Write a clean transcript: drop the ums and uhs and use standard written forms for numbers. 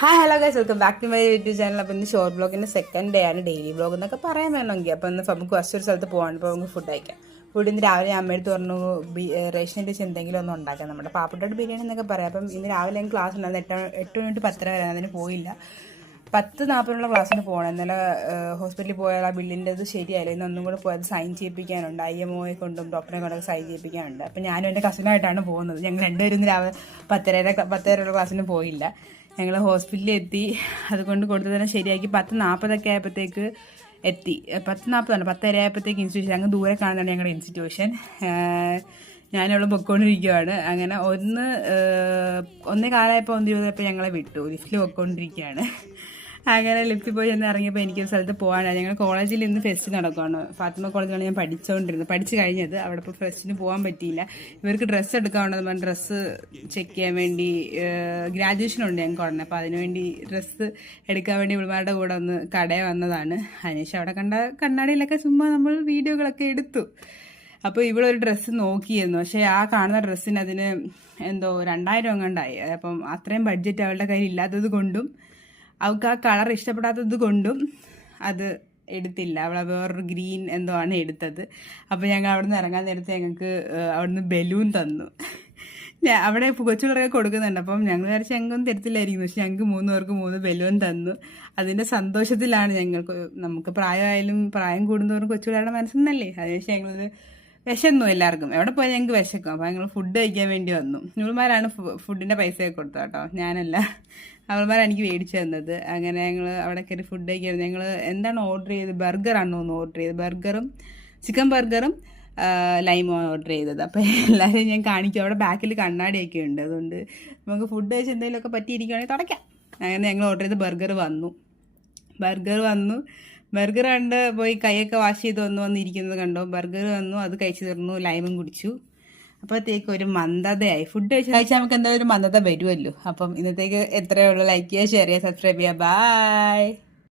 Hi hello guys, welcome back to my YouTube channel. അപ്പോൾ ഇന്ന് short ബ്ലോഗിൻ്റെ second day ആണ്. ഡെയിലി ബ്ലോഗ് എന്നൊക്കെ പറയാൻ വേണമെങ്കിൽ അപ്പോൾ ഇന്ന് നമുക്ക് ഫസ്റ്റ് ഒരു സ്ഥലത്ത് പോകാണ്ട്. അപ്പോൾ നമുക്ക് ഫുഡ് കഴിക്കാം. ഫുഡ് ഇന്ന് രാവിലെ അമ്മയെടുത്ത് പറഞ്ഞു റേഷൻ്റെ വെച്ച് എന്തെങ്കിലും ഒന്നും ഉണ്ടാക്കാം, നമ്മുടെ പാപ്പട്ടോട്ട് ബിരിയാണി എന്നൊക്കെ പറയാം. അപ്പം ഇന്ന് രാവിലെ എനിക്ക് ക്ലാസ് ഉണ്ടായിരുന്നു 8 മണി to 10:30 വരെ. അതിന് പോയില്ല. 10:40 ക്ലാസ്സിന് പോകണം. ഇന്നലെ ഹോസ്പിറ്റലിൽ പോയാൽ ആ ബില്ലിൻ്റെ അത് ശരിയായില്ല. ഇന്ന് ഒന്നും കൂടെ പോയത് സൈൻ ചെയ്യിപ്പിക്കാനുണ്ട്. IMO കൊണ്ടും ഡോക്ടറെ കൊണ്ടൊക്കെ സൈൻ ചെയ്യിപ്പിക്കാനുണ്ട്. അപ്പം ഞാനും എൻ്റെ കസിനായിട്ടാണ് പോകുന്നത്. ഞങ്ങൾ രണ്ടുപേരും ഇന്ന് രാവിലെ 10:30 ക്ലാസ്സിന് പോയില്ല. ഞങ്ങൾ ഹോസ്പിറ്റലിൽ എത്തി. അതുകൊണ്ട് കൊടുത്തതിനെ ശരിയാക്കി 10:40 ആയപ്പോഴത്തേക്ക് എത്തി. 10:40 10:30 ആയപ്പോഴത്തേക്ക് ഇൻസ്റ്റിറ്റ്യൂഷൻ അങ്ങ് ദൂരെ കാണുന്നതാണ് ഞങ്ങളുടെ ഇൻസ്റ്റിറ്റ്യൂഷൻ. ഞാനവിടെ പൊയ്ക്കൊണ്ടിരിക്കുകയാണ്. അങ്ങനെ 1:15 1:20 ഞങ്ങളെ വിട്ടു. ലിഫ്റ്റിൽ പൊയ്ക്കൊണ്ടിരിക്കുകയാണ്. അങ്ങനെ ലിഫ്റ്റിൽ പോയി ചെന്ന് ഇറങ്ങിയപ്പോൾ എനിക്കൊരു സ്ഥലത്ത് പോകാനാണ്. ഞങ്ങൾ കോളേജിൽ ഇന്ന് ഫെസ്റ്റ് നടക്കുകയാണ്. ഫാത്തിമ കോളേജിലാണ് ഞാൻ പഠിച്ചു കഴിഞ്ഞത്. അവിടെ ഇപ്പോൾ ഫെസ്റ്റിന് പോകാൻ പറ്റിയില്ല. ഇവർക്ക് ഡ്രസ്സ് എടുക്കാനുണ്ടെന്ന് പറഞ്ഞാൽ ഡ്രസ്സ് ചെക്ക് ചെയ്യാൻ വേണ്ടി ഗ്രാജുവേഷനുണ്ട് ഞങ്ങൾക്ക് ഉടനെ. അപ്പോൾ അതിനുവേണ്ടി ഡ്രസ്സ് എടുക്കാൻ വേണ്ടി ഇവളുമാരുടെ കൂടെ ഒന്ന് കടയിൽ വന്നതാണ്. അതിനുശേഷം അവിടെ കണ്ട കണ്ണാടിയിലൊക്കെ ചുമ്മാ നമ്മൾ വീഡിയോകളൊക്കെ എടുത്തു. അപ്പോൾ ഇവളൊരു ഡ്രസ്സ് നോക്കിയിരുന്നു. പക്ഷേ ആ കാണുന്ന ഡ്രസ്സിന് അതിന് എന്തോ 2000 എങ്ങാണ്ടായി. അപ്പം അത്രയും ബഡ്ജറ്റ് അവളുടെ കയ്യിൽ ഇല്ലാത്തത് കൊണ്ടും അവൾക്ക് ആ കളർ ഇഷ്ടപ്പെടാത്തത് കൊണ്ടും അത് എടുത്തില്ല. അവൾ വേറൊരു ഗ്രീൻ എന്തോ ആണ് എടുത്തത്. അപ്പോൾ ഞങ്ങൾ അവിടെ നിന്ന് ഇറങ്ങാൻ നേരത്തെ ഞങ്ങൾക്ക് അവിടുന്ന് ബലൂൺ തന്നു. അവിടെ കൊച്ചുപിള്ളേരൊക്കെ കൊടുക്കുന്നുണ്ട്. അപ്പം ഞങ്ങൾ വിചാരിച്ച് ഞങ്ങൾക്കൊന്നും തരത്തില്ലായിരിക്കും. പക്ഷെ ഞങ്ങൾക്ക് 3 പേർക്ക് 3 ബലൂൺ തന്നു. അതിൻ്റെ സന്തോഷത്തിലാണ് ഞങ്ങൾക്ക്. നമുക്ക് പ്രായമായാലും പ്രായം കൂടുന്നവരും കൊച്ചുപിള്ളേരുടെ മനസ്സെന്നല്ലേ. അതിനുശേഷം ഞങ്ങളത് വിശന്നു. എല്ലാവർക്കും എവിടെ പോയാൽ ഞങ്ങൾക്ക് വിശക്കും. അപ്പോൾ ഞങ്ങൾ ഫുഡ് കഴിക്കാൻ വേണ്ടി വന്നു. ഇവളുമാരാണ് ഫുഡിൻ്റെ പൈസയൊക്കെ കൊടുത്തത് കേട്ടോ, ഞാനല്ല. അവൾമാരാണ് എനിക്ക് മേടിച്ചു തന്നത്. അങ്ങനെ ഞങ്ങൾ അവിടെ കയറി ഫുഡ് കഴിക്കായിരുന്നു. ഞങ്ങൾ എന്താണ് ഓർഡർ ചെയ്തത്? ബർഗറാണോ ഒന്ന് ഓർഡർ ചെയ്തത്. ബർഗറും ചിക്കൻ ബർഗറും ലൈമുമാണ് ഓർഡർ ചെയ്തത്. അപ്പോൾ എല്ലാവരും ഞാൻ കാണിക്കും. അവിടെ ബാക്കിൽ കണ്ണാടിയൊക്കെ ഉണ്ട്. അതുകൊണ്ട് നമുക്ക് ഫുഡ് കഴിച്ച് എന്തെങ്കിലുമൊക്കെ പറ്റിയിരിക്കുകയാണെങ്കിൽ തുടയ്ക്കാം. അങ്ങനെ ഞങ്ങൾ ഓർഡർ ചെയ്ത് ബർഗർ വന്നു. ബർഗർ കണ്ട് പോയി കൈയൊക്കെ വാഷ് ചെയ്ത് വന്നിരിക്കുന്നത് കണ്ടോ. ബർഗർ വന്നു, അത് കഴിച്ചു തീർന്നു, ലൈമും കുടിച്ചു. അപ്പോഴത്തേക്ക് ഒരു മന്ദതയായി. ഫുഡ് കഴിച്ചാൽ നമുക്ക് എന്തായാലും ഒരു മന്ദത വരുമല്ലോ. അപ്പം ഇന്നത്തേക്ക് എത്രയേ ഉള്ളൂ. ലൈക്ക് ചെയ്യുക, ഷെയർ ചെയ്യുക, സബ്സ്ക്രൈബ് ചെയ്യുക. ബൈ.